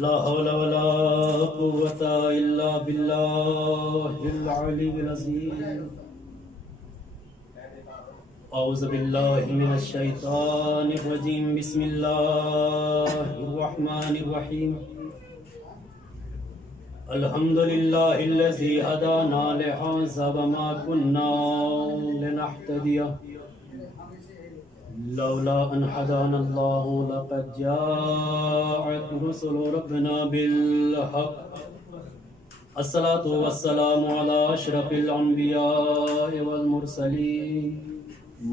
لا حول ولا قوة إلا بالله العلي العظيم. أعوذ بالله من الشيطان الرجيم. بسم الله الرحمن الرحيم. الحمد لله الذي هدانا لهذا وما كنا لنهتدي لولا أن هدانا الله لقد جاءت رسل ربنا بالحق. الصلاة والسلام على أشرف الأنبياء والمرسلين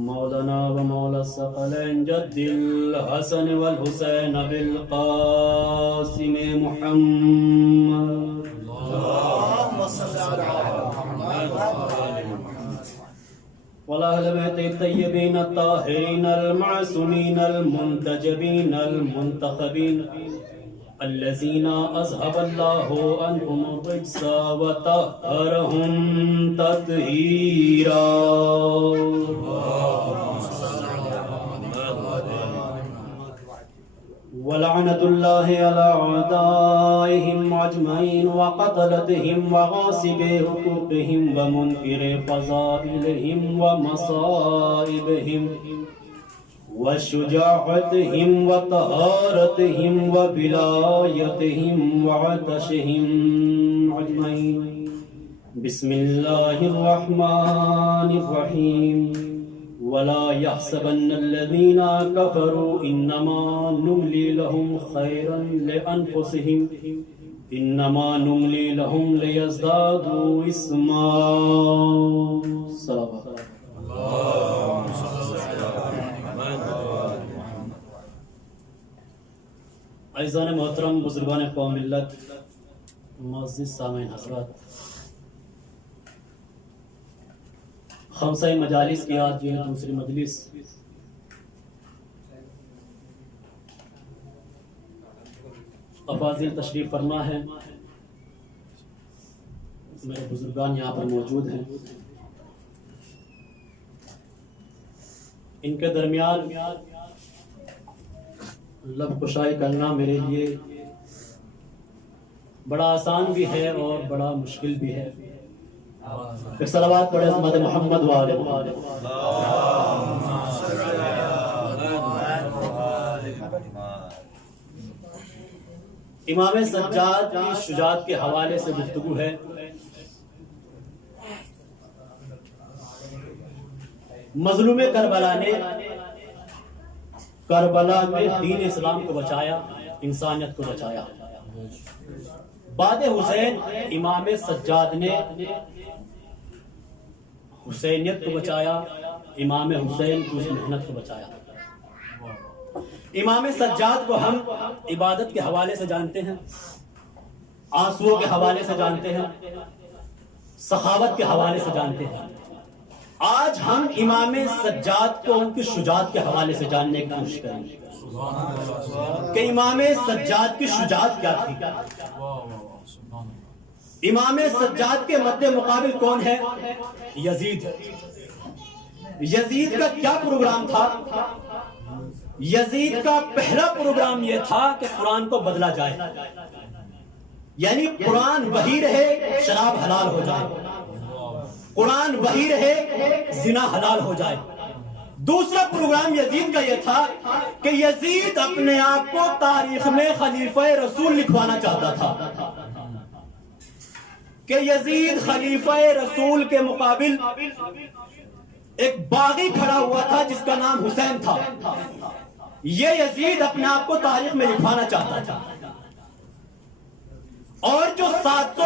مولانا ومولا الثقلين جد الحسن والحسين بالقاسم محمد. اللهم صل على محمد والأهل بيت الطيبين الطاهرين المعصومين المنتجبين المنتخبين الذين أذهب الله عنهم الرجس وطهرهم تطهيرا. ولعنة الله على أعدائهم أجمعين وقتلتهم وغاصب حقوقهم ومنكر فضائلهم ومصائبهم وشجاعتهم وطهارتهم وولايتهم وعطشهم أجمعين. بسم الله الرحمن الرحيم. ولا يحسبن الذين كفروا إنما نملي لهم خيرا لأنفسهم إنما نملي لهم ليزدادوا إثما. صلوات عزیزان محترم، بزرگان قوم ملت، معزز سامعین حضرات، خمسہ مجالس کی آج جو ہے دوسری مجلس افاضل تشریف فرما ہے. میرے بزرگان یہاں پر موجود ہیں. ان کے درمیان لب کشائی کرنا میرے لیے بڑا آسان بھی ہے اور بڑا مشکل بھی ہے. پھر صلوات پڑھے حضرت محمد وآلہ محمد. امام سجاد کی شجاعت کے حوالے سے گفتگو ہے. مظلوم کربلا نے کربلا میں دین اسلام کو بچایا، انسانیت کو بچایا. بعد حسین امام سجاد نے حسینیت کو بچایا، امام حسین کی اس محنت کو بچایا. امام سجاد کو ہم عبادت کے حوالے سے جانتے ہیں، آنسوؤں کے حوالے سے جانتے ہیں، سخاوت کے حوالے سے جانتے ہیں. آج ہم امام سجاد کو ان کی شجاعت کے حوالے سے جاننے کی کوشش کریں گے کہ امام سجاد کی شجاعت کیا تھی. امام سجاد کے مد مقابل کون ہے؟ یزید. یزید کا کیا پروگرام تھا؟ یزید کا پہلا پروگرام یہ تھا کہ قرآن کو بدلا جائے، یعنی قرآن وہی رہے، شراب حلال ہو جائے. قرآن وہی رہے، زنا حلال ہو جائے. دوسرا پروگرام یزید کا یہ تھا کہ یزید اپنے آپ کو تاریخ میں خلیفہ رسول لکھوانا چاہتا تھا، کہ یزید خلیفہ رسول کے مقابل ایک باغی کھڑا ہوا تھا جس کا نام حسین تھا. یہ یزید اپنے آپ کو تاریخ میں لکھوانا چاہتا تھا. اور جو 700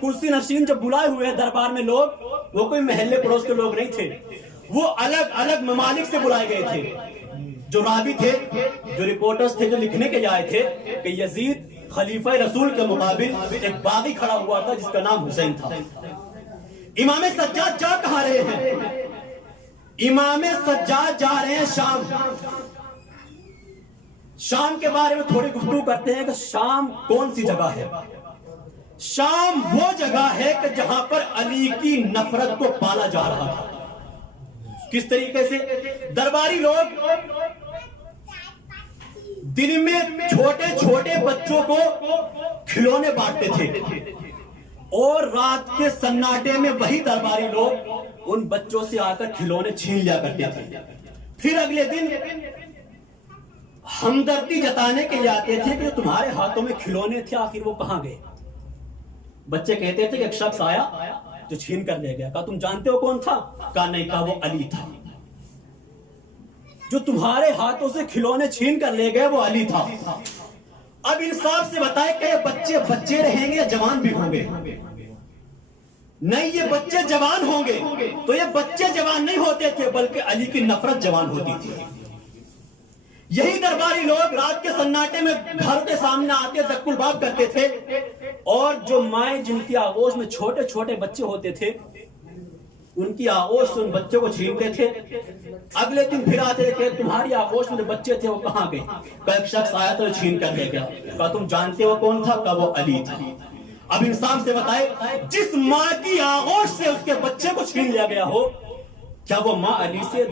کرسی نشین جو بلائے ہوئے ہیں دربار میں لوگ، وہ کوئی محلے پڑوس کے لوگ نہیں تھے، وہ الگ الگ ممالک سے بلائے گئے تھے. جو راوی تھے، جو رپورٹرز تھے، جو لکھنے کے آئے تھے کہ یزید خلیفہ رسول کے مقابل ایک باغی کھڑا ہوا تھا جس کا نام حسین تھا. امام سجاد جا کہاں رہے ہیں؟ امام سجاد جا رہے ہیں شام. شام کے بارے میں تھوڑی گفتگو کرتے ہیں کہ شام کون سی جگہ ہے. شام وہ جگہ ہے کہ جہاں پر علی کی نفرت کو پالا جا رہا تھا. کس طریقے سے؟ درباری لوگ دن میں چھوٹے چھوٹے بچوں کو کھلونے بانٹتے تھے اور رات کے سناٹے میں وہی درباری لوگ ان بچوں سے آ کر کھلونے چھین لیا کرتے تھے. پھر اگلے دن ہمدردی جتانے کے لیے آتے تھے کہ تمہارے ہاتھوں میں کھلونے تھے آخر وہ کہاں گئے. بچے کہتے تھے کہ ایک شخص آیا جو چھین کر لے گیا. کہا تم جانتے ہو کون تھا؟ کہا نہیں. کہا وہ علی تھا. جو تمہارے ہاتھوں سے کھلونے چھین کر لے گئے وہ علی تھا. اب انصاف سے بتائے کہ یہ بچے بچے رہیں گے یا جوان بھی ہوں گے؟ نہیں، یہ بچے جوان ہوں گے. تو یہ بچے جوان نہیں ہوتے تھے بلکہ علی کی نفرت جوان ہوتی تھی. یہی درباری لوگ رات کے سناٹے میں گھر کے سامنے آتے دک الباب کرتے تھے اور جو مائیں جن کی آغوش میں چھوٹے چھوٹے بچے ہوتے تھے ان کی آغوش سے ان بچوں کو چھینتے تھے. اگلے دن پھر آتے تھے کہ تمہاری آغوش میں جو بچے تھے وہ کہاں گئے؟ کہ ایک شخص آیا تو چھین کر لے گیا. کہا تم جانتے ہو کون تھا؟ کہ وہ علی تھا. اب انصاف سے بتائے جس ماں کی آغوش سے اس کے بچے کو چھین لیا گیا ہو کیا وہ ماں علی سے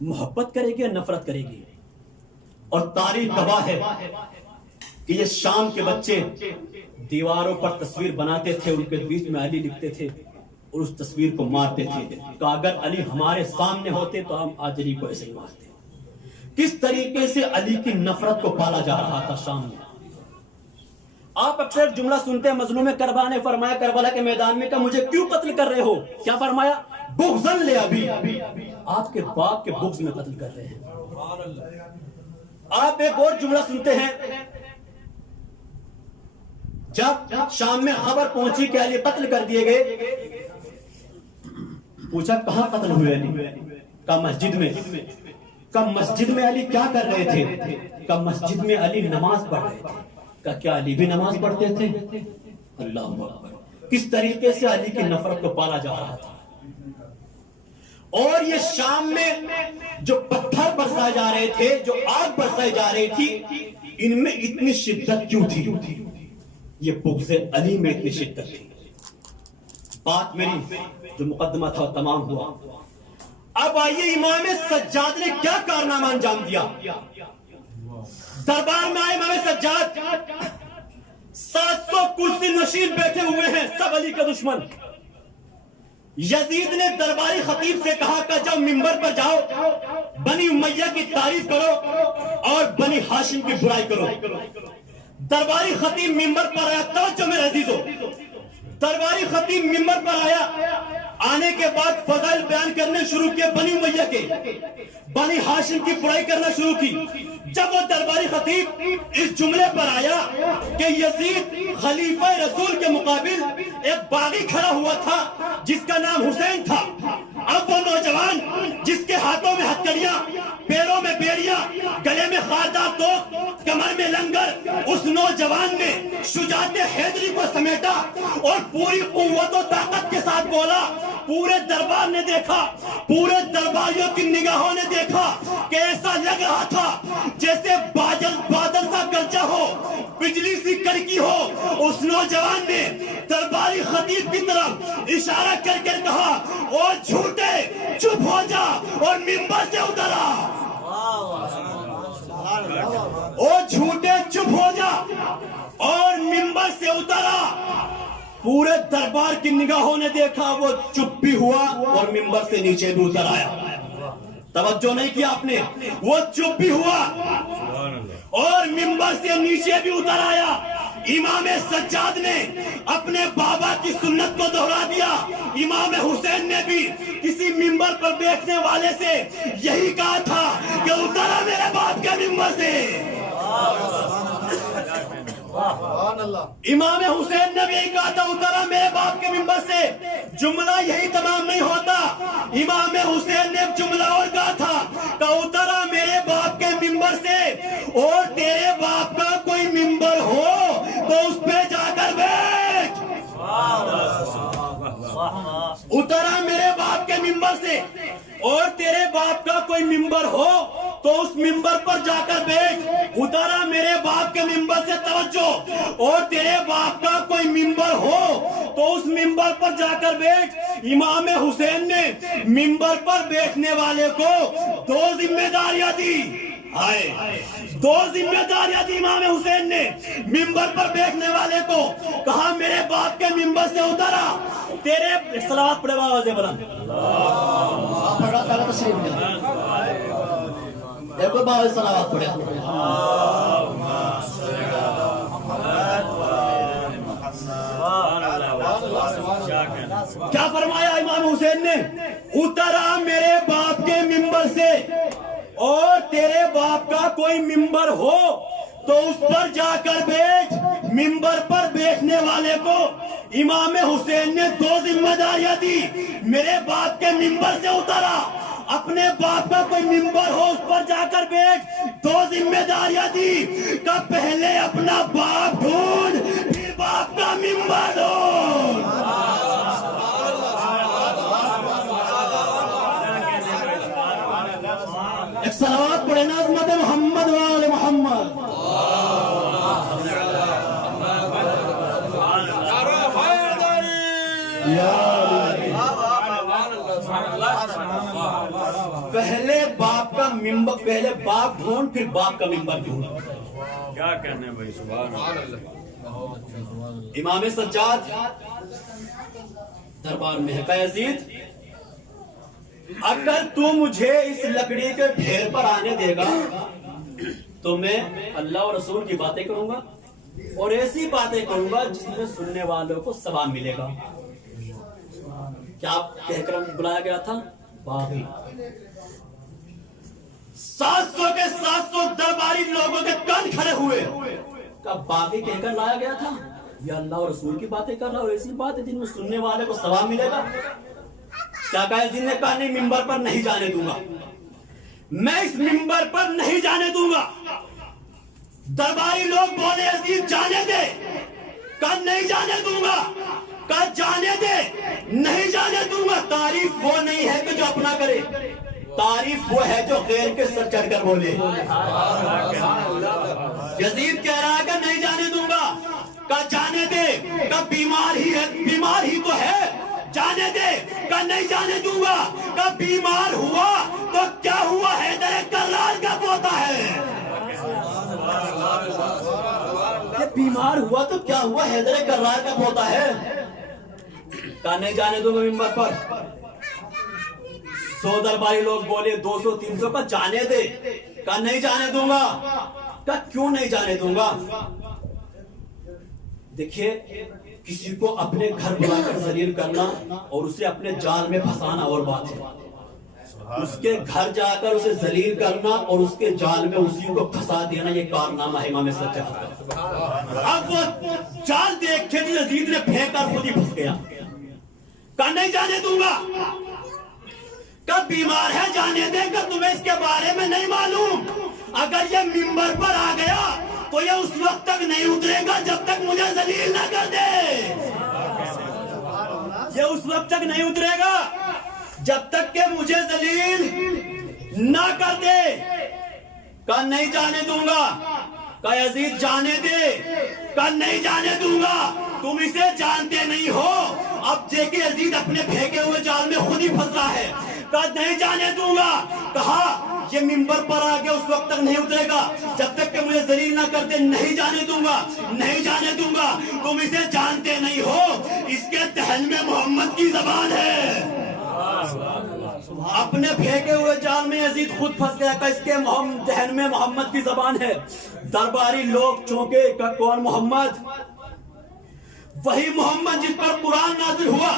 محبت کرے گی یا نفرت کرے گی؟ اور تاریخ گواہ ہے کہ یہ شام کے بچے دیواروں پر تصویر بناتے تھے، ان کے بیچ میں علی لکھتے تھے اور اس تصویر کو مارتے تھے کہ اگر علی ہمارے سامنے ہوتے تو ہم آج علی کو ایسے ہی مارتے. کس طریقے سے علی کی نفرت کو پالا جا رہا تھا شام میں. آپ اکثر جملہ سنتے ہیں مظلوم کربلا نے فرمایا کربلا کے میدان میں کہ مجھے کیوں قتل کر رہے ہو؟ کیا فرمایا؟ بغضاً لأبی. آپ کے باپ کے بغض میں قتل کر رہے ہیں. آپ ایک اور جملہ سنتے ہیں جب شام میں خبر پہنچی کہ علی قتل کر دیے گئے، پوچھا کہاں قتل ہوئے علی؟ کہا مسجد میں. کہا مسجد میں علی کیا کر رہے تھے؟ کہا مسجد میں علی نماز پڑھ رہے تھے. کہا کیا علی بھی نماز پڑھتے تھے؟ اللہ اکبر. کس طریقے سے علی کی نفرت کو پالا جا رہا تھا. اور یہ شام میں جو پتھر برسائے جا رہے تھے، جو آگ برسائی جا رہی تھی، ان میں اتنی شدت کیوں تھی؟ یہ بغض علی میں اتنی شدت تھی. بات میری جو مقدمہ تھا تمام ہوا. اب آئیے امام سجاد نے کیا کارنامہ انجام دیا. دربار میں آئے امام سجاد، 700 کرسی نشین بیٹھے ہوئے ہیں، سب علی کا دشمن. یزید نے درباری خطیب سے کہا کہ جب منبر پر جاؤ بنی امیہ کی تعریف کرو اور بنی ہاشم کی برائی کرو. درباری خطیب منبر پر آیا. توجہ میرے عزیزو، درباری خطیب منبر پر آیا. آنے کے بعد فضائل بیان کرنے شروع کیے بنی امیہ کے، بنی ہاشم کی برائی کرنا شروع کی. جب وہ درباری خطیب اس جملے پر آیا کہ یزید خلیفہ رسول کے مقابل ایک باغی کھڑا ہوا تھا جس کا نام حسین تھا. اب وہ نوجوان جس کے ہاتھوں میں ہتھکڑیاں، پیروں میں بیڑیاں، گلے میں خاردار توپ، کمر میں لنگر، اس نوجوان نے شجاعت حیدری کو سمیٹا اور پوری قوت و طاقت کے ساتھ بولا. پورے دربار نے دیکھا، پورے درباریوں کی نگاہوں نے دیکھا کہ ایسا لگ رہا تھا جیسے بادل سا گرجا ہو، بجلی سی کڑکی ہو. اس نوجوان نے درباری خطیب کی طرف اشارہ کر کے کہا او جھوٹے چپ ہو جا اور منبر سے اتر آ. او جھوٹے چپ ہو جا اور منبر سے اتر آ. پورے دربار کی نگاہوں نے دیکھا، وہ چپ بھی ہوا اور منبر سے نیچے بھی اتر آیا. توجہ نہیں کیا آپ نے؟ وہ چپ بھی ہوا اور منبر سے نیچے بھی اتر آیا. امام سجاد نے اپنے بابا کی سنت کو دہرا دیا. امام حسین نے بھی کسی منبر پر بیٹھنے والے سے یہی کہا تھا کہ اترا میرے باپ کے منبر سے. امام حسین نے بھی یہی کہا تھا اترا میرے باپ کے منبر سے. جملہ یہی تمام نہیں ہوتا. امام حسین نے جملہ اور کہا تھا کہ اترا میرے باپ کے منبر سے، اور تیرے باپ کا کوئی منبر ہو تو اس پہ جا کر بیٹھ. اترا میرے باپ کے منبر سے، اور تیرے باپ کا کوئی ممبر ہو تو اس ممبر پر جا کر بیٹھ. اترا میرے باپ کے ممبر سے، توجہ، اور تیرے باپ کا کوئی ممبر ہو تو اس ممبر پر جا کر بیٹھ. امام حسین نے ممبر پر بیٹھنے والے کو دو ذمہ داریاں دی. آئے. دو ذمہ داریاں دی امام حسین نے. ممبر پر بیٹھنے والے کو کہا میرے باپ کے ممبر سے اتر آ, تیرے صلوات پڑھے آواز بلند پڑھا پہلا تشریف لے ایک بار صلوات پڑھے. کیا فرمایا امام حسین نے؟ اترا میرے باپ کے ممبر سے, اور تیرے باپ کا کوئی ممبر ہو تو اس پر جا کر بیٹھ. ممبر پر بیٹھنے والے کو امام حسین نے دو ذمہ داریاں دی. میرے باپ کے ممبر سے اترا, اپنے باپ کا کوئی ممبر ہو اس پر جا کر بیٹھ. دو ذمہ داریاں دی کہ پہلے اپنا باپ ڈھونڈ, پھر باپ کا ممبر ڈھونڈ. ایک صلوات پڑھے نا عظمت محمد وآل محمد. پہلے باپ کا ممبر, پہلے باپ ڈھونڈ پھر باپ کا ممبر ڈھونڈ. کیا کہنے بھائی, سبحان اللہ. امام سجاد دربار میں ہے, کہ یزید اگر تو مجھے اس لکڑی کے ڈھیر پر آنے دے گا تو میں اللہ اور رسول کی باتیں کروں گا, اور ایسی باتیں کروں گا جس میں سننے والوں کو ثواب ملے گا. کیا کہہ کر بلایا گیا تھا؟ باغی. 700 کے 700 درباری لوگوں کے کان کھڑے ہوئے. کیا باغی کہہ کر لایا گیا تھا؟ یہ اللہ اور رسول کی باتیں کر رہا, اور ایسی باتیں جن میں سننے والے کو ثواب ملے گا. کیا کہا جن نے کہا نہیں, ممبر پر نہیں جانے دوں گا, میں اس ممبر پر نہیں جانے دوں گا. درباری لوگ بولے عزیز جانے دے, کہا نہیں جانے دوں گا, کہا جانے دے, نہیں جانے دوں گا. تعریف وہ نہیں ہے کہ جو اپنا کرے, تعریف وہ ہے جو غیر کے سر چڑھ کر بولے. یزید کہہ رہا ہے کہ نہیں جانے دوں گا, کہا جانے دے, کہا بیمار ہی ہے, بیمار ہی تو ہے, جانے دے, کہا نہیں جانے دوں گا, کہا بیمار ہوا تو کیا ہوا, حیدر کرار کا پوتا ہے. یہ بیمار ہوا تو کیا ہوا, حیدر کرار کا پوتا ہے. کہا نہیں جانے دوں گا ممبر پر. 100 درباری لوگ بولے, 200 300 کا جانے دے, کہا نہیں جانے دوں گا. کہا کیوں نہیں جانے دوں گا؟ دیکھیے, کسی کو اپنے گھر بلا کر ذلیل کرنا اور اسے اپنے جال میں پھنسانا اور بات ہے. اس کے گھر جا کر اسے ذلیل کرنا اور اس کے جال میں اسی کو پھنسا دینا, یہ کارنامہ ہے امام سجاد. اب وہ جال دیکھ کے یزید نے پھینک کر خود ہی پھنس گیا. کہا نہیں جانے دوں گا, کہا بیمار ہے, جانے دے, کہ تمہیں اس کے بارے میں نہیں معلوم. اگر یہ ممبر پر آ گیا تو یہ اس وقت تک نہیں اترے گا جب تک مجھے ذلیل نہ کر دے. یہ اس وقت تک نہیں اترے گا جب تک کہ مجھے ذلیل نہ کر دے. کہا نہیں جانے دوں گا, کہا یزید جانے دے, کہا نہیں جانے دوں گا, تم اسے جانتے نہیں ہو. اب دیکھیں یزید اپنے پھینکے ہوئے جال میں خود ہی پھنس رہا ہے. کہا نہیں جانے دوں گا, کہا یہ ممبر پر آ گیا اس وقت تک نہیں اترے گا جب تک کہ مجھے ذلیل نہ کر دے. نہیں جانے دوں گا, نہیں جانے دوں گا, تم اسے جانتے نہیں ہو, اس کے دہن میں محمد کی زبان ہے. اپنے پھینکے ہوئے جال میں یزید خود پھنس گیا کہ اس کے دہن میں محمد کی زبان ہے. درباری لوگ چونکے کہ کون محمد؟ وہی محمد جس پر قرآن نازل ہوا,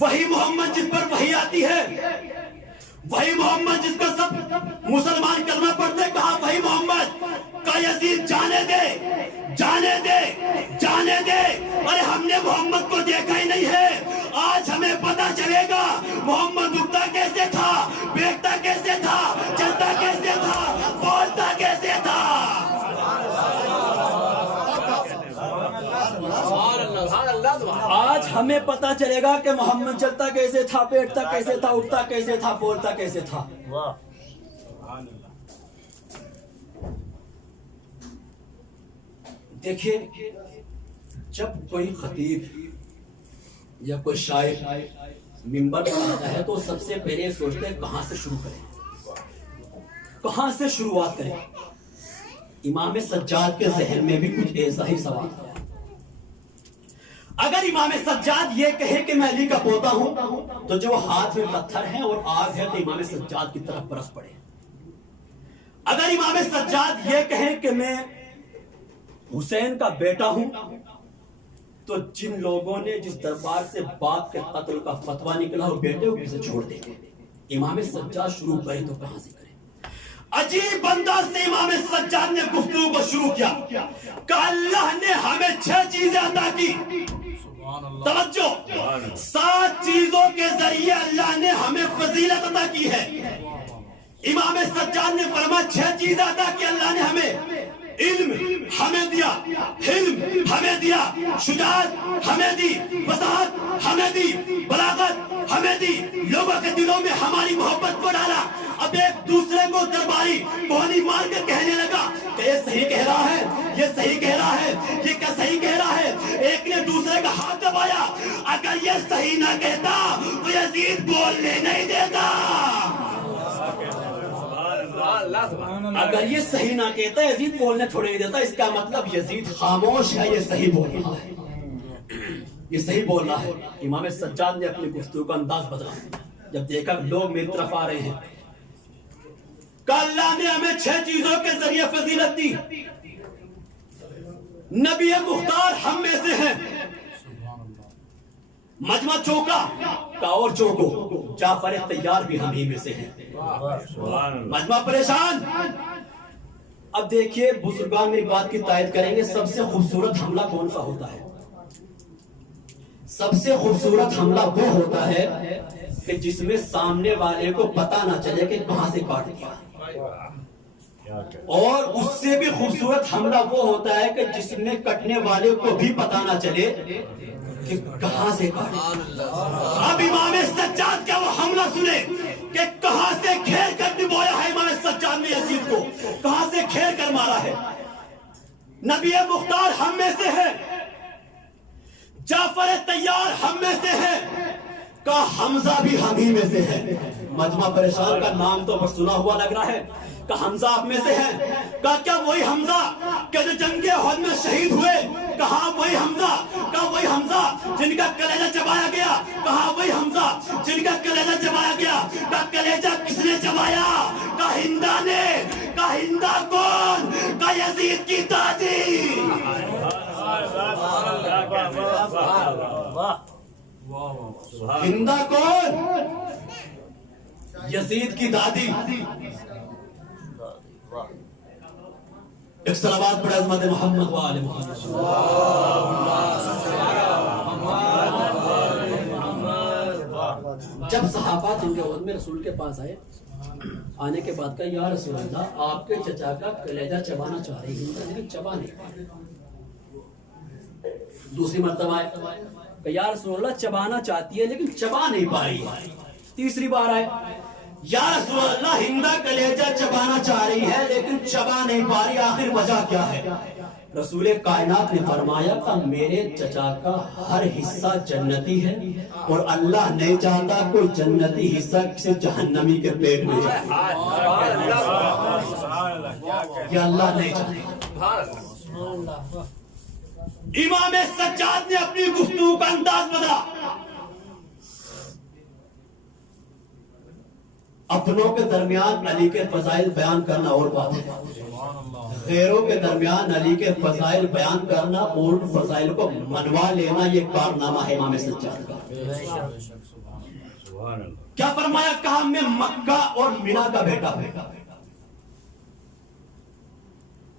وہی محمد جس پر وحی آتی ہے, وہی محمد جس کا سب مسلمان کلمہ پڑھتے. کہا وہی محمد. کہا یزید جانے دے, جانے دے, جانے دے. ارے ہم نے محمد کو دیکھا ہی نہیں ہے, آج ہمیں پتا چلے گا محمد اٹھتا کیسے تھا, بیٹھتا کیسے تھا, چلتا کیسے تھا, بولتا کیسے تھا. آج ہمیں پتا چلے گا کہ محمد چلتا کیسے تھا, بیٹھتا کیسے تھا, اٹھتا کیسے تھا, بولتا کیسے تھا. دیکھیں, جب کوئی خطیب یا کوئی شاعر منبر پر آتا ہے تو سب سے پہلے سوچتے ہیں کہاں سے شروع کریں. کہاں سے شروعات کریں؟ امام سجاد کے ذہن میں بھی کچھ ایسا ہی سوال تھا۔ اگر امام سجاد یہ کہے کہ میں علی کا پوتا ہوں تو جو ہاتھ میں پتھر ہے اور آگ ہے تو امام سجاد کی طرف برس پڑے۔ اگر امام سجاد یہ کہے کہ میں حسین کا بیٹا ہوں تو جن لوگوں نے جس دربار سے باپ کے قتل کا فتویٰ نکلا اور بیٹے کو کسے چھوڑ دیں گے۔ امام سجاد شروع کرے تو کہاں سے کرے؟ عجیب انداز سے امام سجاد نے گفتگو کو شروع کیا کہ اللہ نے ہمیں 6 چیزیں عطا کی۔ توجہ، 7 چیزوں کے ذریعے اللہ نے ہمیں فضیلت عطا کی ہے۔ امام سجاد نے فرمایا 6 چیزیں عطا کی اللہ نے ہمیں۔ علم ہمیں دیا، حلم ہمیں دیا، شجاعت ہمیں دی، فصاحت ہمیں دی، بلاغت ہمیں دی، لوگوں کے دلوں میں ہماری محبت کو ڈالا۔ اب ایک دوسرے کو درباری کوہنی مار کے کہنے لگا کہ یہ صحیح کہہ رہا ہے، یہ صحیح کہہ رہا ہے، یہ کیا صحیح کہہ رہا ہے۔ ایک نے دوسرے کا ہاتھ دبایا، اگر یہ صحیح نہ کہتا تو یزید بولنے نہیں دیتا۔ اگر یہ صحیح نہ کہتا یزید بولنے تھوڑے نہیں دیتا، اس کا مطلب یزید خاموش ہے، یہ صحیح بول رہا ہے، یہ صحیح بول رہا ہے۔ امام سجاد نے اپنی گفتگو کا انداز بدلا جب دیکھا لوگ میری طرف آ رہے ہیں کہ اللہ نے ہمیں 6 چیزوں کے ذریعے فضیلت دی۔ نبی مختار ہم میں سے ہیں، مجمع چوکا کا اور چوکو جعفر طیار بھی ہم ہی میں سے ہیں، مجمع پریشان۔ اب دیکھیے بزرگان میری بات کی تائید کریں گے، سب سے خوبصورت حملہ کون سا ہوتا ہے؟ سب سے خوبصورت حملہ وہ ہوتا ہے کہ جس میں سامنے والے کو پتا نہ چلے کہ کہاں سے کاٹ دیا، اور اس سے بھی خوبصورت حملہ وہ ہوتا ہے کہ جس میں کٹنے والے کو بھی پتا نہ چلے کہ کہاں سے کاٹ دیا۔ اب امام سجاد کا وہ حملہ سنے کہ کہاں سے کھیر کر ڈبویا ہے امام سجاد نے یزید کو، کہاں سے کھیر کر مارا ہے۔ نبی مختار ہم میں سے ہے، جعفر طیار ہم میں سے ہے، کا حمزہ بھی ہم ہی میں سے ہے۔ مجمع پریشان کا نام تو سنا ہوا لگ رہا ہے، کہ حمزہ آپ میں سے ہے، کہ کیا وہی حمزہ کہ جو جنگ احد میں شہید ہوئے؟ کہاں وہی حمزہ، کہ وہی حمزہ جن کا کلیجہ چبایا گیا؟ کہاں وہی حمزہ جن کا کلیجہ چبایا گیا؟ کہ کلیجہ کس نے چبایا؟ کہ ہندا نے۔ کہ ہندا کون؟ کہ یزید کی دادی۔ ہندا کون؟ یزید کی دادی۔ ایک صلوات پڑھ عظمت محمد و آل محمد۔ جب صحابہ جنگ احد میں رسول کے پاس آئے، آنے کے بعد کہا یا رسول اللہ آپ کے چچا کا کلیجہ چبانا چاہ رہی ہیں لیکن چبا نہیں پا رہی۔ دوسری مرتبہ آئے کہ یا رسول اللہ چبانا چاہتی ہے لیکن چبا نہیں پا رہی۔ تیسری بار آئے یا رسول اللہ ہندا کلیجہ چبانا چاہ رہی ہے لیکن چبا نہیں پا رہی، آخر وجہ کیا ہے؟ رسول کائنات نے فرمایا کہ میرے چچا کا ہر حصہ جنتی ہے اور اللہ نہیں چاہتا کوئی جنتی حصہ کسی جہنمی کے پیٹ میں جائے۔ یہ اللہ نہیں چاہتا۔ امام سجاد نے اپنی گفتگو کا انداز بدلا۔ اپنوں کے درمیان علی کے فضائل بیان کرنا اور بات ہے، غیروں کے درمیان علی کے فضائل بیان کرنا اور فضائل کو منوا لینا یہ کارنامہ ہے امام سجاد کا۔ کیا فرمایا؟ کہا میں مکہ اور مینا کا بیٹا ہوں۔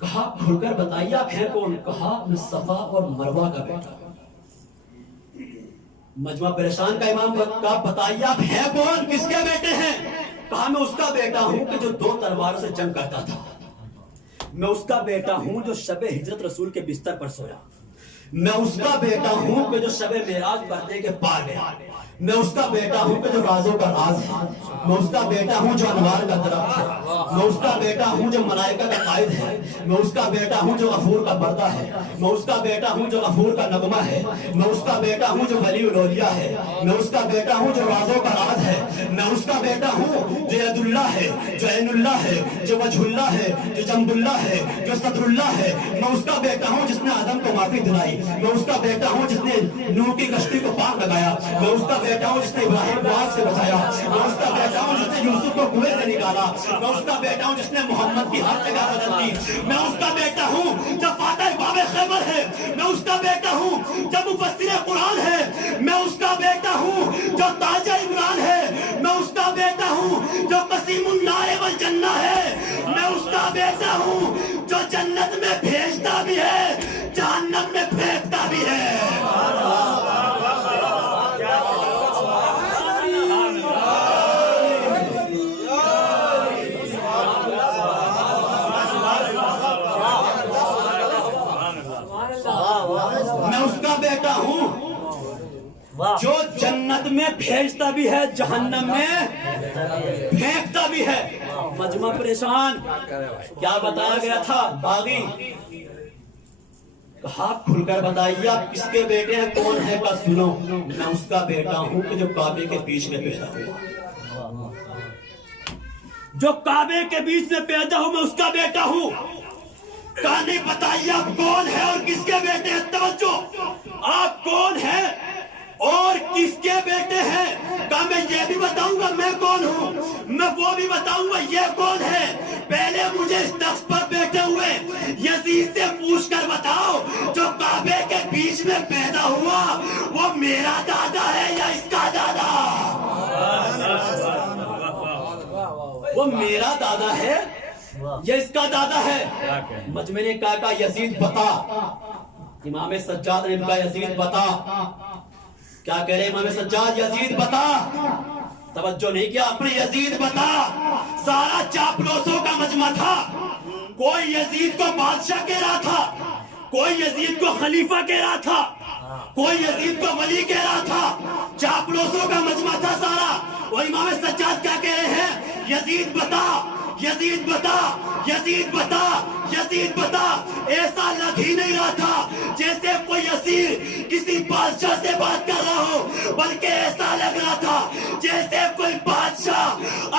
کہا کھل کر بتائیے آپ ہیں کون؟ کہا میں صفا اور مروہ کا بیٹا ہوں۔ مجمع پریشان کا امام کا بتائیے آپ ہیں کون، کس کے بیٹے ہیں؟ کہا میں اس کا بیٹا ہوں کہ جو 2 تلواروں سے جنگ کرتا تھا، میں اس کا بیٹا ہوں جو شب ہجرت رسول کے بستر پر سویا، میں اس کا بیٹا ہوں کہ جو شب معراج پردے کے پار گیا، میں اس کا بیٹا ہوں کہ جو رازوں کا راز ہے، میں اس کا بیٹا ہوں جو انوار کا درخت ہے، میں اس کا بیٹا ہوں جو ملائکہ کا قائد ہے، میں اس کا بیٹا ہوں جو غفور کا پردہ ہے، میں اس کا بیٹا ہوں جو غفور کا نغمہ ہے، میں اس کا بیٹا ہوں جو ولی الاولیاء ہے، میں اس کا بیٹا ہوں جو رازوں کا راز ہے، میں اس کا بیٹا ہوں جو ید اللہ ہے، جو عین اللہ ہے، جو وجہ اللہ ہے، جو جنب اللہ ہے، جو صدر اللہ ہے، میں اس کا بیٹا ہوں جس نے آدم کو معافی دلائی، میں اس کا بیٹا ہوں جس نے نوح کی کشتی کو پار لگایا، میں اس کا بیٹا ہوں جس نے ابراہیم کو آگ سے بچایا، میں اس کا بیٹا ہوں جس نے یوسف کو کنویں سے نکالا، میں اس کا بیٹا ہوں جس نے محمد کی ہر جگہ بدل دی، میں اس کا بیٹا ہوں جو فاتح باب خیبر ہے، میں اس کا بیٹا ہوں جو مفسر قرآن ہے، میں اس کا بیٹا ہوں جو تاج عمران ہے، میں اس کا بیٹا ہوں جو قسیم النار والجنہ ہے، میں اس کا بیٹا ہوں جو جنت میں بھیجتا بھی ہے جہنم میں پھینکتا بھی ہے۔ میں اس کا بیٹا ہوں جو جنت میں بھیجتا بھی ہے جہنم میں پھینکتا بھی ہے۔ مجمع پریشان، کیا بتایا گیا تھا؟ باغی کہا کھل کر بتائیے آپ کس کے بیٹے ہیں، کون ہے کا سنو۔ میں اس کا بیٹا ہوں کہ جو کعبے کے بیچ میں پیدا ہوا، جو کعبے کے بیچ میں پیدا ہوں، میں اس کا بیٹا ہوں۔ کہا نہیں بتائیے آپ کون ہے اور کس کے بیٹے ہیں؟ توجہ، آپ کون ہیں اور کس کے بیٹے ہیں؟ کہا میں یہ بھی بتاؤں گا میں کون ہوں، میں وہ بھی بتاؤں گا یہ کون ہے۔ پہلے مجھے اس تخت پر بیٹھے ہوئے یزید سے پوچھ کر بتاؤ جو کعبے کے بیچ میں پیدا ہوا وہ میرا دادا ہے یا اس کا دادا؟ وہ میرا دادا ہے یا اس کا دادا ہے؟ مجمع نے کہا یزید بتا۔ امام سجاد نے کہا یزید بتا۔ کیا کہہ رہے امام سجاد؟ یزید بتا۔ توجہ نہیں کیا اپنے یزید بتا۔ سارا چاپلوسوں کا مجمع تھا، کوئی یزید کو بادشاہ کہہ رہا تھا، کوئی یزید کو خلیفہ کہہ رہا تھا، کوئی یزید کو ولی کہہ رہا تھا، چاپلوسوں کا مجمع تھا سارا۔ اور امام سجاد کیا کہہ رہے ہیں؟ یزید بتا، یزید بتا، یزید بتا، یزید بتا۔ ایسا لگ ہی نہیں رہا تھا جیسے کوئی اسیر کسی بادشاہ سے بات کر رہا ہو، بلکہ ایسا لگ رہا تھا جیسے کوئی بادشاہ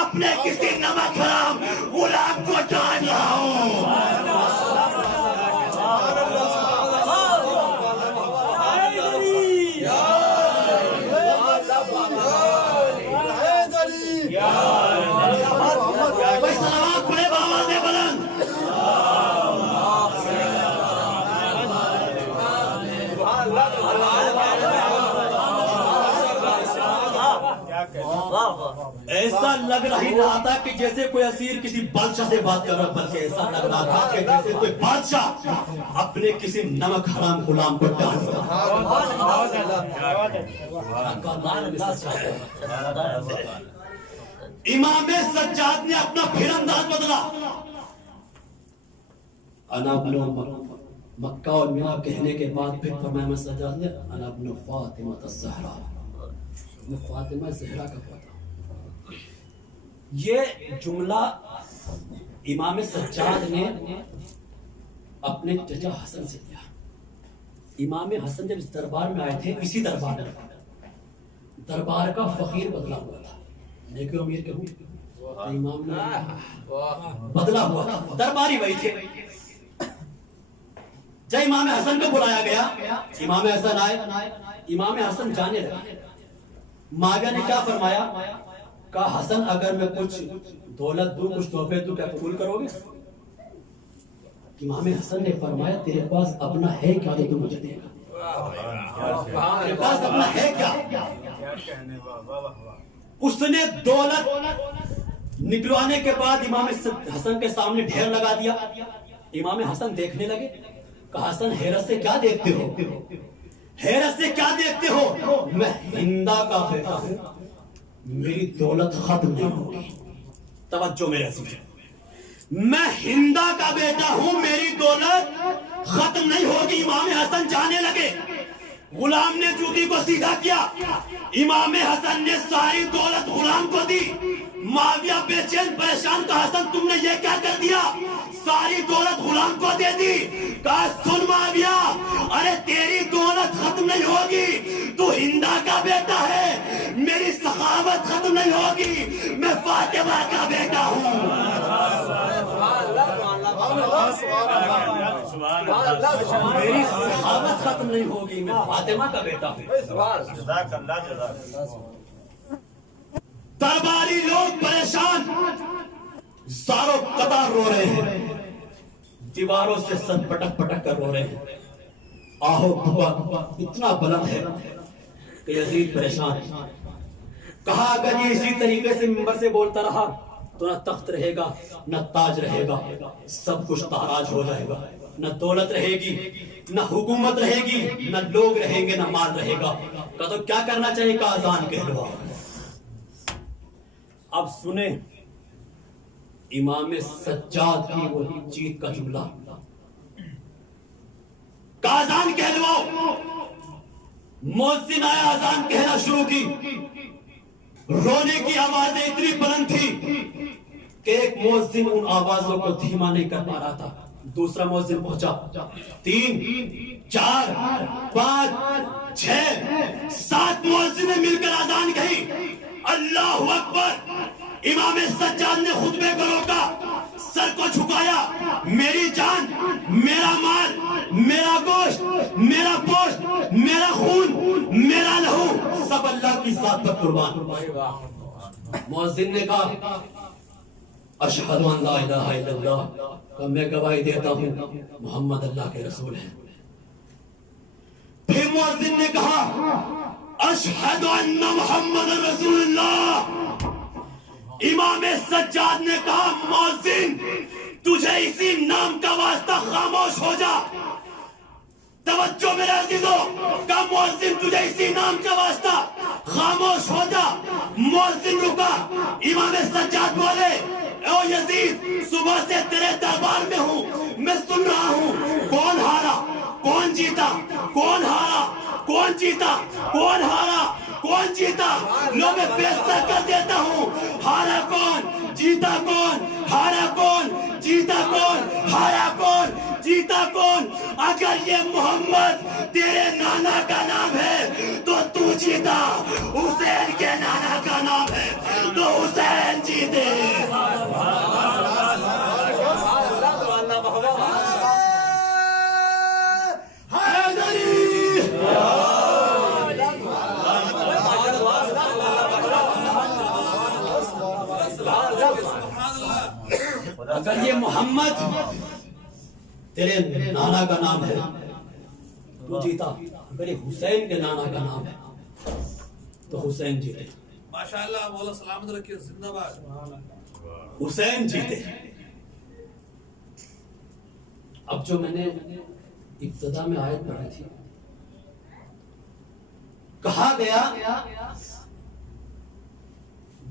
اپنے کسی نمک حرام غلام کو ڈانٹ رہا ہو۔ ایسا لگ رہا تھا کہ جیسے کوئی اسیر کسی بادشاہ سے بات کر رہا، بلکہ ایسا لگ رہا تھا کہ جیسے کوئی بادشاہ اپنے کسی نمک حرام غلام کو ڈانٹ رہا۔ امام سجاد نے اپنا پھر انداز بدلا۔ انا ابن مکہ اور مینا کہنے کے بعد پھر فرمایا سجاد نے انا ابن فاطمہ الزہرا، میں فاطمہ زہرا کا پوتا۔ یہ جملہ امام سجاد نے اپنے چچا حسن سے لیا۔ امام حسن جب اس دربار میں آئے تھے، اسی دربار میں دربار کا فقیر بدلا ہوا تھا، نیکی امیر کے امام نے بدلا ہوا تھا، درباری وہی تھے۔ جب امام حسن کو بلایا گیا، امام حسن آئے، امام حسن جانے لگے۔ ماویہ نے کیا فرمایا؟ کہا حسن اگر میں کچھ دولت دوں، کچھ تحفے تو کیا قبول کرو گے؟ امام حسن نے فرمایا تیرے پاس اپنا ہے کیا جو تو مجھے دے گا؟ تیرے پاس اپنا ہے کیا؟ اس نے دولت نکلوانے کے بعد امام حسن کے سامنے ڈھیر لگا دیا۔ امام حسن دیکھنے لگے، کہا حسن حیرت سے کیا دیکھتے ہو؟ حیرت سے کیا دیکھتے ہو؟ میں ہندا کا بیٹا ہوں، میری دولت ختم نہیں ہوگی۔ توجہ میرے عزیز، میں ہندا کا بیٹا ہوں، میری دولت ختم نہیں ہوگی۔ امام حسن جانے لگے، غلام نے جوتی کو سیدھا کیا، امام حسن نے ساری دولت غلام کو دی، معاویہ بے چین پریشان کہا حسن تم نے یہ کیا کر دیا، ساری دولت غلام کو دے دی، کہا سن معاویہ ارے تیری دولت ختم نہیں ہوگی، تو ہندا کا بیٹا ہے، میری سخاوت ختم نہیں ہوگی، میں فاطمہ کا بیٹا ہوں۔ میری سخاوت ختم نہیں ہوگی، میں فاطمہ کا بیٹا ہوں۔ درباری لوگ پریشان زاروں قطار رو رہے ہیں، دیواروں سے سر پٹک پٹک کر رو رہے ہیں، آہو بھگوا اتنا بلند ہے کہ یزید پریشان ہے۔ کہا اگر یہ اسی طریقے سے منبر سے بولتا رہا تو نہ تخت رہے گا نہ تاج رہے گا، سب کچھ تاراج ہو جائے گا، نہ دولت رہے گی نہ حکومت رہے گی، نہ لوگ رہیں گے نہ مال رہے گا۔ کہا تو کیا کرنا چاہیے، کہ اذان کہلواؤ۔ اب سنیں امام سجاد کی وہ جیت کا جملہ، کہا اذان کہلواؤ۔ مؤذن آیا، اذان کہنا شروع کی، رونے کی آوازیں اتنی بلند تھی کہ ایک مؤذن ان آوازوں کو دھیما نہیں کر پا رہا تھا، دوسرا مؤذن پہنچا، 3 4 5 6 7 مؤذنیں مل کر اذان کہی، اللہ اکبر۔ امام سجاد نے خطبے کو روکا، سر کو جھکایا، میری جان، میرا مال، میرا گوشت، میرا پوشت، میرا خون، میرا لہو، سب اللہ کی ذات پر قربان۔ مؤذن نے کہا اشہد ان لا الہ الا اللہ، کہ میں گواہی دیتا ہوں محمد اللہ کے رسول ہیں۔ پھر مؤذن نے کہا اشہد ان محمد رسول اللہ۔ امام سجاد نے کہا مؤذن تجھے اسی نام کا واسطہ خاموش ہو جا۔ توجہ میرے عزیزو، کہا مؤذن تجھے اسی نام کا واسطہ خاموش ہو جا۔ مؤذن رکا، امام سجاد بولے او یزید صبح سے تیرے دربار میں ہوں، میں سن رہا ہوں کون ہارا کون جیتا، کون ہارا کون جیتا، کون ہارا کون جیتا، لو میں فیصلہ کر دیتا ہوں، ہارا کون جیتا کون، ہارا کون جیتا کون، ہارا کون جیتا کون۔ اگر یہ محمد تیرے نانا کا نام ہے تو جیتا، حسین کے نانا کا نام ہے تو حسین جیتے۔ اگر یہ محمد تیرے نانا کا نام ہے تو جیتا، اگر یہ حسین کے نانا کا نام ہے تو حسین جیتے۔ ماشاءاللہ، مولا سلامت رکھیے، زندہ باد، حسین جیتے۔ اب جو میں نے ابتدا میں آیت پڑھی تھی، کہا گیا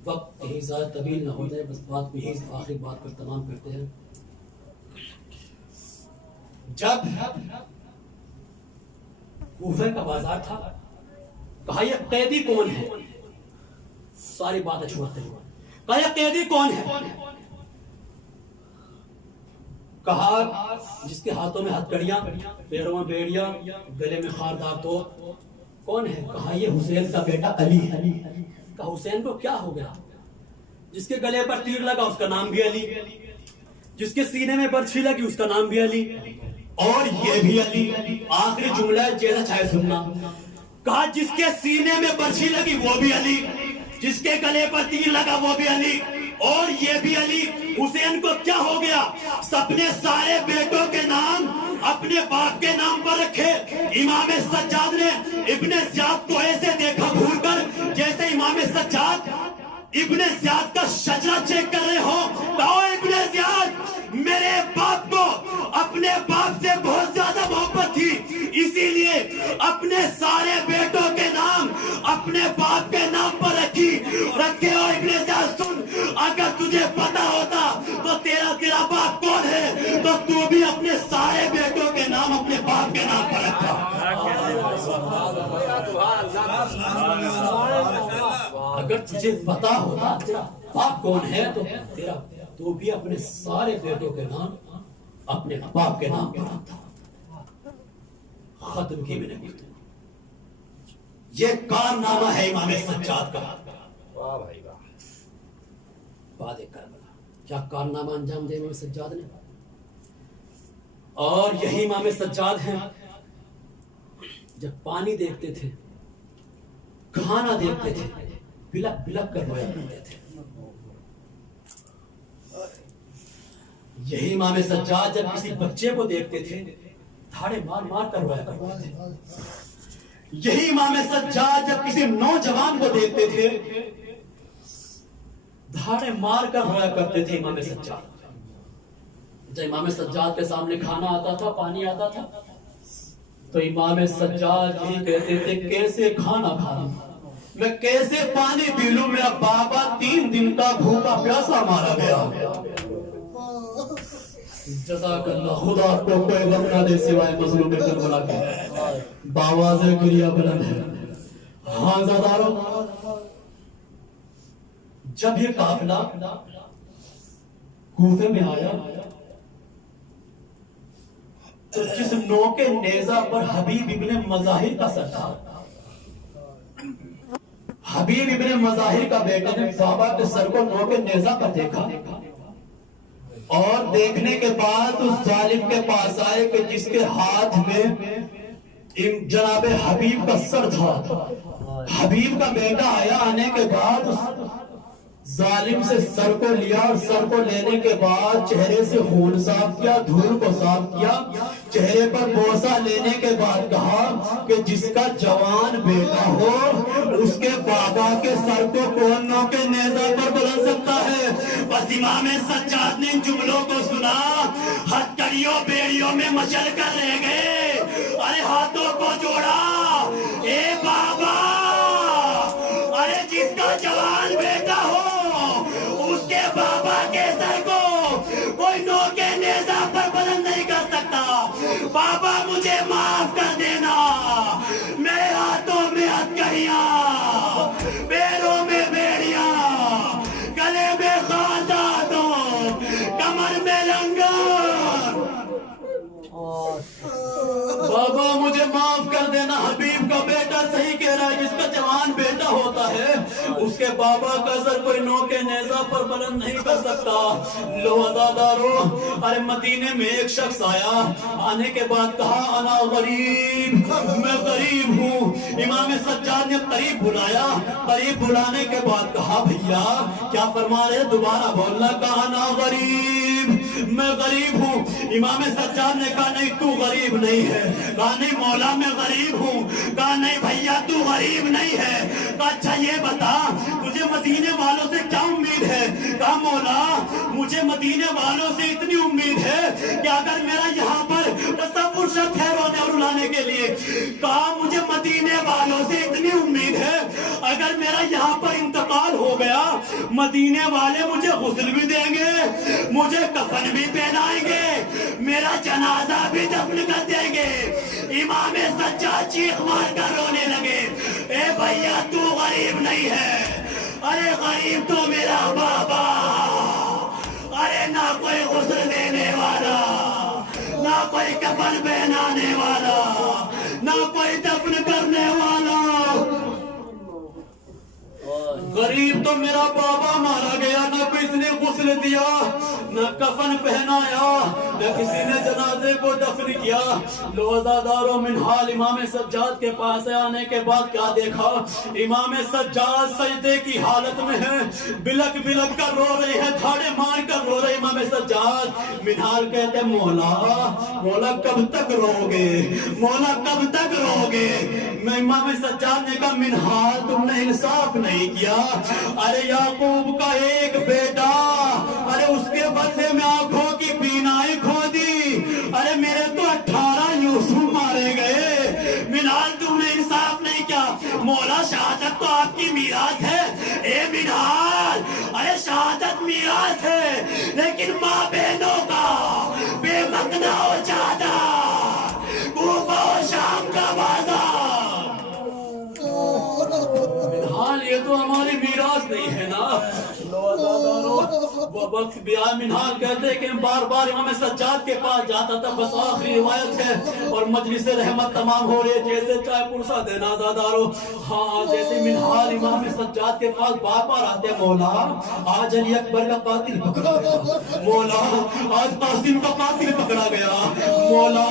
وقت کہیں زیادہ طویل نہ ہو جائے، بس بات میں ہی آخری بات پر تمام کرتے ہیں۔ جب کوفہ کا بازار تھا، کہا یہ قیدی کون ہے، ساری باتیں چھوڑتے ہوئے کہا یہ قیدی کون ہے، کہا جس کے ہاتھوں میں ہتھکڑیاں، پیروں میں بیڑیاں، گلے میں خاردار توپ، کون ہے، کہا یہ حسین کا بیٹا علی ہے۔ کہا حسین کو کیا ہو گیا، جس کے گلے پر تیر لگا اس کا نام بھی علی، جس کے سینے میں برچھی لگی اس کا نام بھی علی، اور یہ بھی علی۔ آخری جملہ جیسا چاہے سننا، کہا جس کے سینے میں برچھی لگی وہ بھی علی، جس کے گلے پر تیر لگا وہ بھی علی، اور یہ بھی علی۔ حسین کو کیا ہو گیا، اپنے سارے بیٹوں کے نام اپنے باپ کے نام پر رکھے۔ امام سجاد نے ابن زیاد کو ایسے دیکھا بھول کر جیسے امام سجاد ابن زیاد کا شجرہ چیک کر رہے ہو۔ کہو ابن زیاد میرے باپ کو اپنے باپ سے بہت زیادہ محبت تھی، اسی لیے اپنے سارے بیٹوں کے نام اپنے باپ کے نام پر رکھے ہو۔ ابن زیاد سن، اگر تجھے پتا ہوتا تو تیرا باپ کون ہے تو تو بھی اپنے سارے بیٹوں کے نام اپنے باپ کے نام پر رکھتا۔ اگر تجھے پتا ہوتا تیرا باپ کون ہے تو بھی اپنے سارے بیٹوں کے نام اپنے باپ کے نام پر رکھتا۔ ختم کی میں نے گفتگو۔ یہ کارنامہ ہے امام سجاد کا۔ واہ بھائی واہ۔ بعد کربلا کیا کارنامہ انجام دے امام سجاد نے؟ اور یہی امام سجاد ہیں جب پانی دیکھتے تھے، کھانا دیکھتے تھے، بلک بلک کر رویا کرتے تھے۔ یہی امام سجاد جب کسی بچے کو دیکھتے تھے دھاڑے مار مار کر رویا کرتے تھے۔ یہی امام سجاد جب کسی نوجوان کو دیکھتے تھے دھاڑے مار کر رویا کرتے تھے امام سجاد۔ جب امام سجاد کے سامنے کھانا آتا تھا، پانی آتا تھا، تو امام سجاد یہی کہتے تھے کیسے کھانا کھاؤں میں، کیسے پانی پی لوں، میرا بابا 3 دن کا بھوکا پیاسا مارا گیا۔ جزاک اللہ، خدا کو کوئی غم نہ دے سوائے مظلوم کربلا کے۔ باواز گریہ بلند ہے۔ ہاں زادارو، جب یہ قافلہ کوفے میں آیا تو جس نوکے نیزہ پر حبیب ابن مظاہر کا سر تھا، حبیب ابن مظاہر کا بیٹا نے بابا کے سر کو نوکے نیزہ پر دیکھا، اور دیکھنے کے بعد اس ظالم کے پاس آئے کہ جس کے ہاتھ میں جناب حبیب کا سر تھا۔ حبیب کا بیٹا آیا، آنے کے بعد اس ظالم سے سر کو لیا، اور سر کو لینے کے بعد چہرے سے خون صاف کیا، دھول کو صاف کیا، چہرے پر بوسہ لینے کے بعد کہا کہ جس کا جوان بیٹا ہو اس کے بابا کے سر کو کون نوکے نیزہ پر بلند سکتا ہے؟ بس امام سجاد نے ان جملوں کو سنا، ہتھکڑیوں بیڑیوں میں مچل کر رہ گئے، ارے ہاتھوں کو جوڑا، اے بابا، ارے جس کا جوان بیٹا ہو اس کے بابا کے سر کو کوئی نوکے نیزہ پر بلند نہیں کر سکتا۔ بابا مجھے معاف کر دینا، میرے ہاتھوں میں ہتھکڑیاں، پیروں میں بیڑیاں، گلے میں خاندانوں، کمر میں لنگر، بابا مجھے معاف کر دینا۔ حبیب کا بیٹا صحیح کہہ رہا ہے، جس کا جوان بیٹا ہوتا ہے اس کے بابا کا سر کوئی نوکے نیزہ پر بلند نہیں کر سکتا۔ لو عزادارو، ارے مدینے میں ایک شخص آیا، آنے کے بعد کہا انا غریب، میں غریب ہوں۔ امام سجاد نے قریب بلایا، قریب بلانے کے بعد کہا بھیا کیا فرما رہے، دوبارہ بولنا، کہا انا غریب، میں غریب ہوں۔ امام سجاد نے کہا نہیں تو غریب نہیں ہے، کہا نہیں مولا میں غریب ہوں، کہا نہیں بھیا تو غریب نہیں ہے، کہا اچھا یہ بتا تجھے مدینے والوں سے کیا امید ہے؟ کہا مولا مجھے مدینے والوں سے اتنی امید ہے کہ اگر میرا یہاں پر تصور شخص ہے رونے اور رلانے کے لیے، کہا مجھے مدینے والوں سے اتنی امید ہے اگر میرا یہاں پر انتقال ہو گیا مدینے والے مجھے غسل بھی دیں گے، مجھے کفن بھی پہنائیں گے، میرا جنازہ بھی دفن کر دیں گے۔ امام سجاد چیخ مار کر رونے لگے، اے بھیا تو غریب نہیں ہے، ارے غریب تو میرا بابا، ارے نہ کوئی غسل دینے والا، نہ کوئی کفن پہنانے والا، نہ کوئی دفن کرنے والا، غریب تو میرا بابا مارا گیا، نہ کسی نے غسل دیا، نہ کفن پہنایا، نہ کسی نے جنازے کو دفن کیا۔ لو عزادارو، منحال امام سجاد کے پاس آنے کے بعد کیا دیکھا؟ امام سجاد سجدے کی حالت میں ہے، بلک بلک کر رو رہے ہیں، دھاڑے مار کر رو رہے امام سجاد۔ منحال کہتے ہیں مولا کب تک رو گے، مولا کب تک رو گے؟ میں امام سجاد نے کہا منحال تم نے انصاف نہیں کیا، ارے یعقوب کا ایک بیٹا، ارے اس کے بدلے میں آنکھوں کی بینائی کھو دی، ارے میرے تو 18 یوسف مارے گئے، منحال تم نے انصاف نہیں کیا۔ مولا شہادت تو آپ کی میراث ہے، اے منحال، ارے شہادت میراث ہے، لیکن ماں بہنوں کا بے مقنا ہو جاتا، کوفہ و شام کا بازار، منحال یہ تو ہماری میراث وقت بیان منہال کہتے ہیں کہ بار بار امام سجاد کے پاس جاتا تھا، بس آخری روایت ہے اور مجلس رحمت تمام ہو رہے جیسے چائے پرسا دینا زادارو. ہاں جیسے منہال امام سجاد کے پاس بار بار آتے ہیں، مولا آج علی اکبر کا قاتل پکڑا گیا، مولا آج قاسم کا قاتل پکڑا گیا، مولا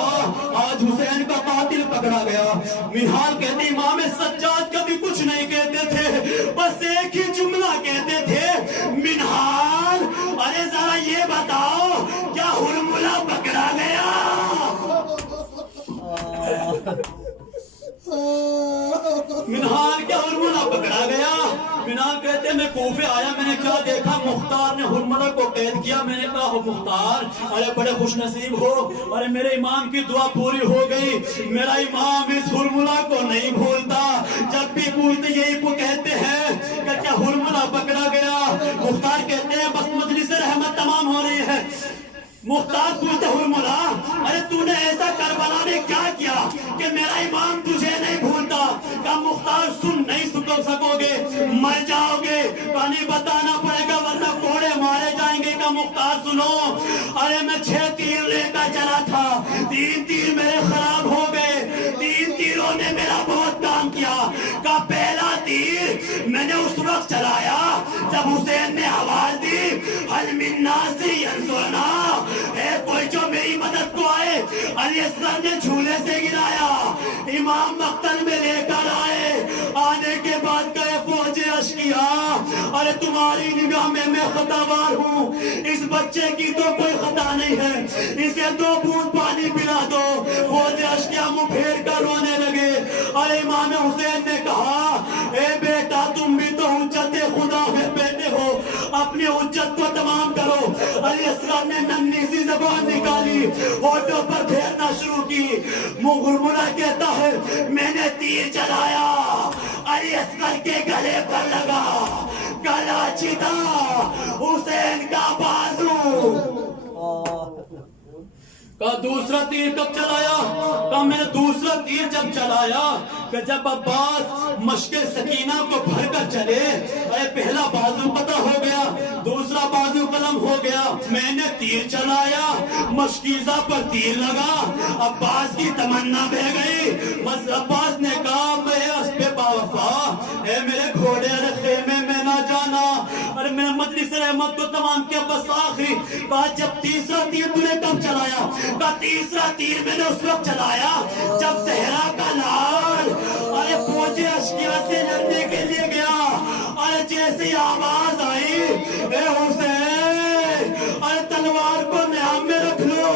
آج حسین کا قاتل پکڑا گیا. منہال کہتے ہیں امام سجاد کبھی کچھ نہیں کہتے تھے، بس ایک ہی جملہ کہتے تھے، منہال ارے ذرا یہ بتاؤ کیا ہرملہ پکڑا گیا؟ منہال کیا ہرملہ پکڑا گیا؟ منہال کہتے ہیں میں کوفے آیا، میں نے کیا دیکھا، مختار نے ہرملہ کو قید کیا. میں نے کہا مختار ارے بڑے خوش نصیب ہو، ارے میرے امام کی دعا پوری ہو گئی، میرا امام اس ہرملہ کو نہیں بھولتا، جب بھی پوچھتے یہی کہتے ہیں کہ کیا ہرملہ پکڑا گیا؟ مختار کہتے ہیں بس مجلس رحمت تمام ہو رہی ہے. مختار پوچھتے ہرملہ ارے تو نے ایسا کربلا میں کیا کیا کہ میرا امام تجھے نہیں بھولتا؟ کہا مختار سن نہیں سکو گے، مر جاؤ گے، کہانی بتانا پڑے گا ورنہ کوڑے مارے جائیں گے. کہا مختار سنو، ارے میں 6 تیر لے کر چلا تھا، 3 تیر میرے خراب ہو گئے، 3 تیروں نے میرا بہت کام کیا. کہا پہلا تیر میں نے اس وقت چلایا جب حسین نے آواز دی حل من ناصر ینصرنا، اے کوئی جو میری مدد کو آئے. علی اصغر نے جھولے سے گرایا، امام مقتل میں لے کر آئے، آنے کے بعد کہے فوج اشقیاء ارے تمہاری نگاہ میں خطاوار ہوں، اس بچے کی تو کوئی خطا نہیں ہے، اسے 2 بوند پانی پلا دو. فوج اشقیاء منہ پھیر کر رونے لگے. ارے امام حسین نے کہا اے بیٹا تم بھی تو حجت خدا ہے بیٹے ہو، اپنی حجت کو تمام کرو. علی اصغر نے ننھی سی زبان نکالی، ہونٹوں پر پھیرنا شروع کی. ہرملہ کہتا ہے میں نے تیر چلایا، علی اصغر کے گلے پر لگا، گلا چتا حسین کا بازو. کہا دوسرا تیر کب چلایا؟ کہا میں نے دوسرا تیر جب چلایا کہ جب عباس مشق سکینہ کو بھر کر چلے، اے پہلا بازو قطع ہو گیا، دوسرا بازو قلم ہو گیا. میں نے تیر چلایا، مشکیزہ پر تیر لگا، عباس کی تمنا بہ گئی. بس عباس نے کہا میں اس پہ باوفا، اے میرے گھوڑے ارے خیمے میں نہ جانا. ارے میں مجلس رحمت کو تمام کیا، بس آخری بات جب تیسرا تیر تو نے کب چلایا؟ کہا تیسرا تیر میں نے اس وقت چلایا جب زہرا کا لال ارے فوج اشقیاء سے لڑنے کے لیے گیا. ارے جیسی آواز آئی اے حسین ارے تلوار کو نیام میں رکھ لو.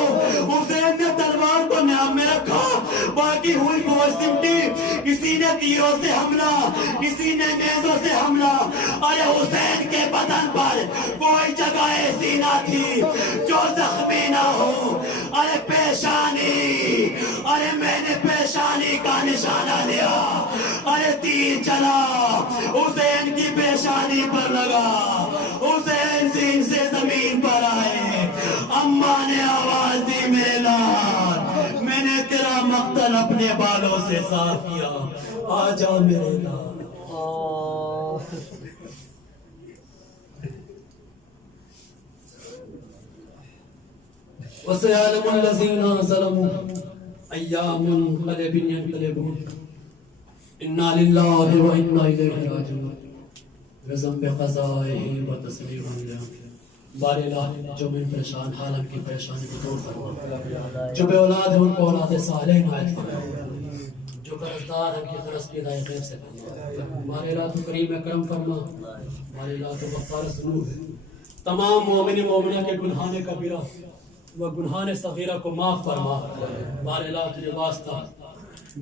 حسین نے تلوار کو نیام میں رکھا، باقی ہوئی فوج سمٹی، کسی نے تیروں سے حملہ، کسی نے نیزوں سے حملہ. ارے حسین کے بدن پر کوئی جگہ ایسی نہ تھی جو زخمی نہ ہو. ارے پیشانی، ارے میں نے پیشانی کا نشانہ لیا، ارے تیر چلا، حسین کی پیشانی پر لگا، حسین سین سے زمین پر آئے. اماں نے آواز دی میرے لال، میں نے تیرا مقتل اپنے بالوں سے صاف کیا، آجا میرے لال. وَسَيَعْلَمُ الَّذِينَ ظَلَمُوا أَيَّامَ مُنقَلِبٍ يَنقَلِبُونَ إِنَّا لِلَّهِ وَإِنَّا إِلَيْهِ رَاجِعُونَ رضم بقضائه وتسلیم علیہ. بار الہ جو من پریشان حال ان کی پریشانی کو دور فرما، جو بے اولاد ہیں ان کو اولاد صالح عنایت فرما، جو قرضدار ہیں ان کی قرض کی ادائی غیب سے فرما. بار الہ تو کریم کرم فرما، بار الہ تو غفار ذنوب ہے. تمام مومن مومنہ کے گناہان کبیرہ و گناہان صغیرہ کو معاف فرما. بار الہ تجھے واسطہ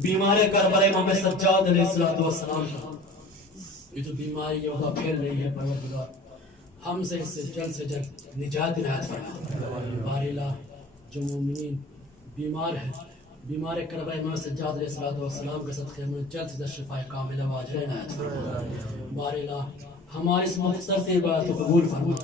بیمار کربلا امام سجاد علیہ السلام کا یہ جو بیماری یہ وہاں پھیل رہی ہے، پروردگار ہم سے اس سے جلد نجات عنایت فرما. بار الہ جو مومنین بیمار ہیں، بیمار کربلا امام سجاد علیہ السلام کے صدقے میں جلد سے جلد شفا کاملہ و اجر عنایت فرما. بار الہ ہماری اس مختصر سی عبادت کو قبول فرما.